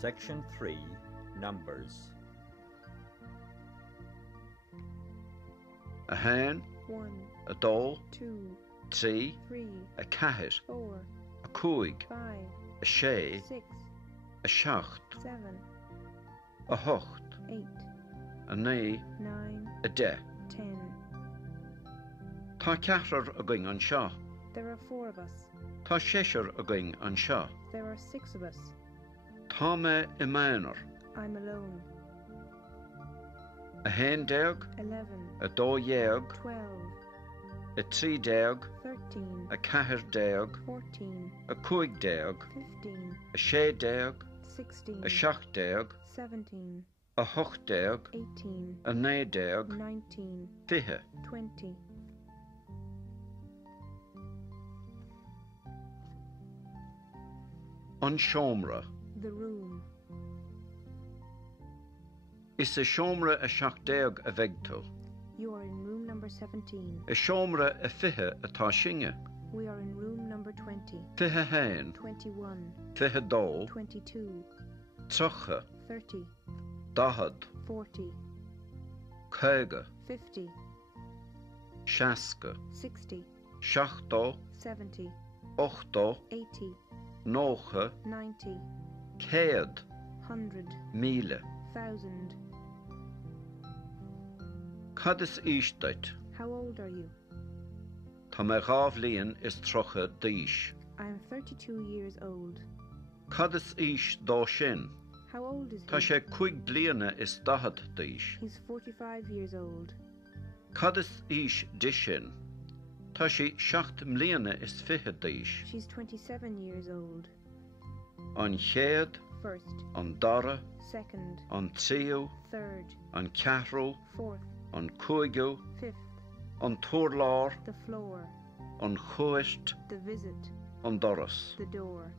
Section 3, Numbers. A hen, 1, a dó, 2, 3, 3, a cathis, 4, a cúig, 5, a sé, 6, a seacht, 7, a hocht, 8, a naoi, 9, a de. 10. Tá ceathrar a going an seo. There are 4 of us. Tá séisir a going an seo. There are 6 of us. Tá me I ménar. I'm alone. A hen déag, 11, a dó déag, 12, a trí déag, 13, a ceathir déag, 14, a cúig déag, 15, a sé déag, 16, a seacht déag, 17, a hocht déag, 18, a naoi déag, 19, fiche. 20. An seomra. The room. Is a seomra a seacht déag a bheagtal. You are in room number 17. A seomra a fiche atá singe. We are in room number 20, Fiche hen, 21, fiche dó, 22, trocha, 30, dahad, 40, céige, 50, seasca, 60, seachtó, 70, ochtó, 80, nócha, 90, céad, 100, míle. 1000. Cad is ístait. How old are you? Tá me gábhlíon is trocha díis. I am 32 years old. Cad is ís dó sin. How old is Tá he? sé cuig bliana is dahad díis. He's 45 years old. Cad is ís di sin. Tá sí seacht mbliana is fiche díis. She's 27 years old. An chéad, First, an dara, second, an tríú, third, an ceathrú, fourth, an cúigiú, fifth, an túrlár, the floor, an chuist, the visit, an doras. the door.